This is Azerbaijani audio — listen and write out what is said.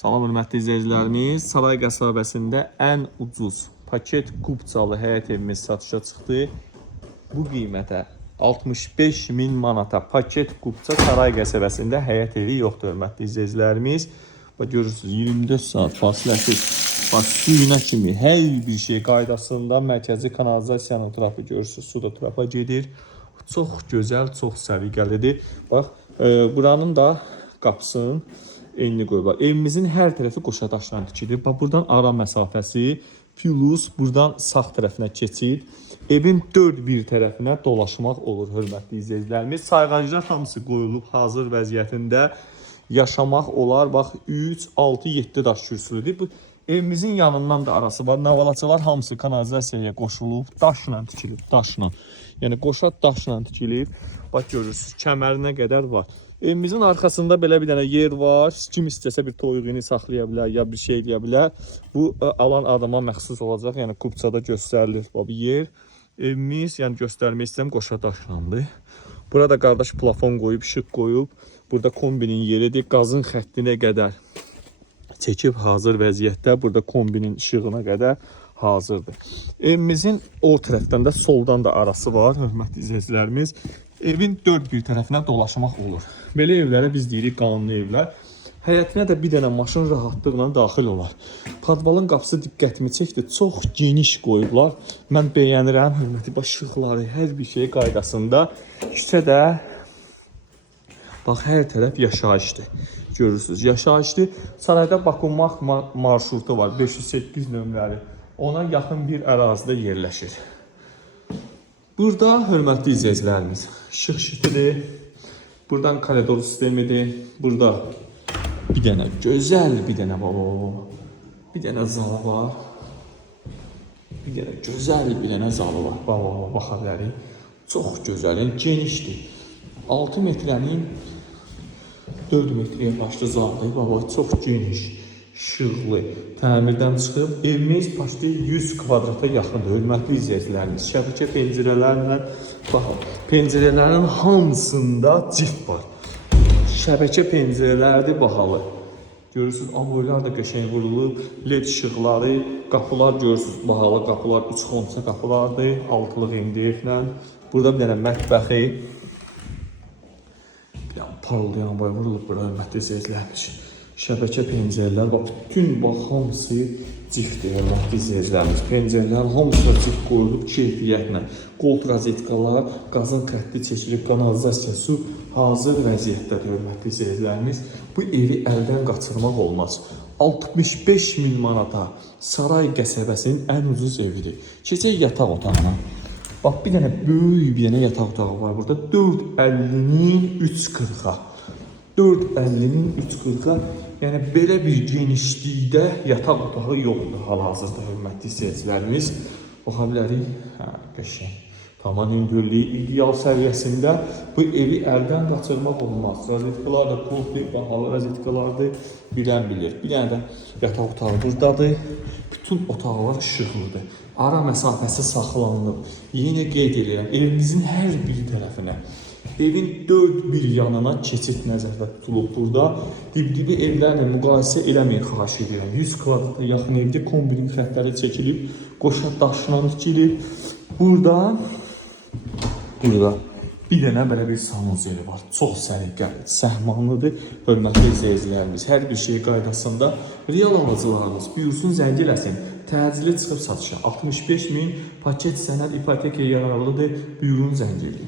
Salam hörmətli izləyicilərimiz, Saray qəsəbəsində ən ucuz paket kubcalı həyət evimiz satışa çıxdı. Bu qiymətə 65.000 manata paket kubca Saray qəsəbəsində həyət evi yoxdur hörmətli izləyicilərimiz. Bax görürsünüz 24 saat fasiləsiz, bax suyuna kimi hər bir şey qaydasında mərkəzi kanalizasiyanın trapı görürsünüz, su da trapa gedir. Çox gözəl, çox səliqəlidir. Bax buranın da qapısının enli qoyublar. Evimizin hər tərəfi qoşa daşla tikilir. Bax buradan ara məsafəsi plus buradan sağ tərəfinə keçid. Evin dörd bir tərəfinə dolaşmaq olur hörmətli izləyicilərimiz. Sayğaclar hamısı qoyulub hazır vəziyyətində yaşamaq olar. Bax 3, 6, 7 daş kürsülüdür. Bu evimizin yanından da arası var. Navalaçalar hamısı kanalizasiyaya qoşulub, daşla tikilib, daşla. Yəni qoşa daşla tikilib. Bax görürsünüz, kəmərinə qədər var. Evimizin arxasında belə bir dənə yer var. Kim istəsə bir toyuğunu saxlaya bilər, ya bir şey eləyə bilər. Bu alan adama məxsus olacaq. Yəni kubçada göstərilir bu yer. Evimiz, yəni göstərmək istəyirəm, qoşa daşlandı. Burada qardaş plafon qoyub, işıq qoyub. Burada kombinin yeridir. Qazın xəttinə qədər çəkib hazır vəziyyətdə. Burada kombinin işığına qədər hazırdır. Evimizin o tərəfdən də soldan da arası var, hörmətli izləyicilərimiz. Evin dörd bir tərəfinə dolaşmaq olur. Belə evlərə biz deyirik qanunlu evlər. Həyətinə də bir dənə maşın rahatlıqla daxil olar. Padvalın qapısı diqqətimi çəkdi. Çox geniş qoyublar. Mən bəyənirəm. Hörmətli başlıqları, hər bir şey qaydasında. Küçədə bax hər tərəf yaşayışdır. Görürsünüz, yaşayışdır. Sarayda bakılmaq marşrutu var. 508 nömrəli. Ona yaxın bir ərazidə yerləşir. Burada hörmətli izləyicilərimiz, işıq şitidir. Buradan koridor sistemidir. Burada bir dənə gözəl bir dənə bir dənə zalı var. Bir dənə gözəl bir dənə zalı var. Baxa bilərik. Çox gözəl, yəni genişdir. 6 metrənin 4 metrəyə başlı zalıdır. Çox geniş, işıqlı, təmirdən çıxıb. Evimiz paşti 100 kvadrata yaxındır, hörmətli izləyicilərimiz. Şəbəkə pəncərələrlə, baxın, pəncərələrin hamısında cift var. Şəbəkə pəncərələrdir, baxalı. Görürsünüz, amboylar da qəşəng vurulub, led işıqları, qapılar görürsünüz, bahalı qapılar, 3 xonça qapılardır, altılıq MDF-lə. Burada bir dənə mətbəxi, parıldayan boy vurulub burada, hörmətli izləyicilərimiz. Şəbəkə pəncərələr, bax, bütün bax, hamısı ciftdir, hörmətli izləyicilərimiz. Pəncərələr hamısı cift qoyulub keyfiyyətlə. Qolt rozetkalar, qazın xətti çəkilib, kanalizasiya, su hazır vəziyyətdədir, hörmətli izləyicilərimiz. Bu evi əldən qaçırmaq olmaz. 65.000 manata Saray qəsəbəsinin ən ucuz evidir. Keçək yataq otağına. Bax, bir dənə böyük bir dənə yataq otağı var burada. 4.50-nin 3.40-a. 4.50-nin 3.40-a. Yəni belə bir genişlikdə yataq otağı yoxdur hal-hazırda, hörmətli izləyicilərimiz. Baxa bilərik, qəşəng. Tamam hündürlüyü ideal səviyyəsində bu evi əldən qaçırmaq olmaz. Rozetkalar da komple bahalı rozetkalardır, bilən bilir. Bir dənə də yataq otağı buradadır. Bütün otaqlar işıqlıdır. Ara məsafəsi saxlanılıb. Yenə qeyd edirəm, evimizin hər bir tərəfinə, evin dörd bir yanına keçid nəzərdə tutulub burada. Dib-dibi evlərlə müqayisə eləməyin, xahiş edirəm. 100 kvadrata yaxın evdə kombinin xətləri çəkilib, qoşa daşla tikilib. Burada bir dənə belə bir sanuzeli var. Çox səliqəli, səhmanlıdır. Hörmətli izləyicilərimiz, hər bir şey qaydasında. Real alıcılarımız buyursun, zəng eləsin. Təcili çıxıb satışa. 65.000 paket sənəd ipotekaya yararlıdır. Buyurun, zəng eləyin.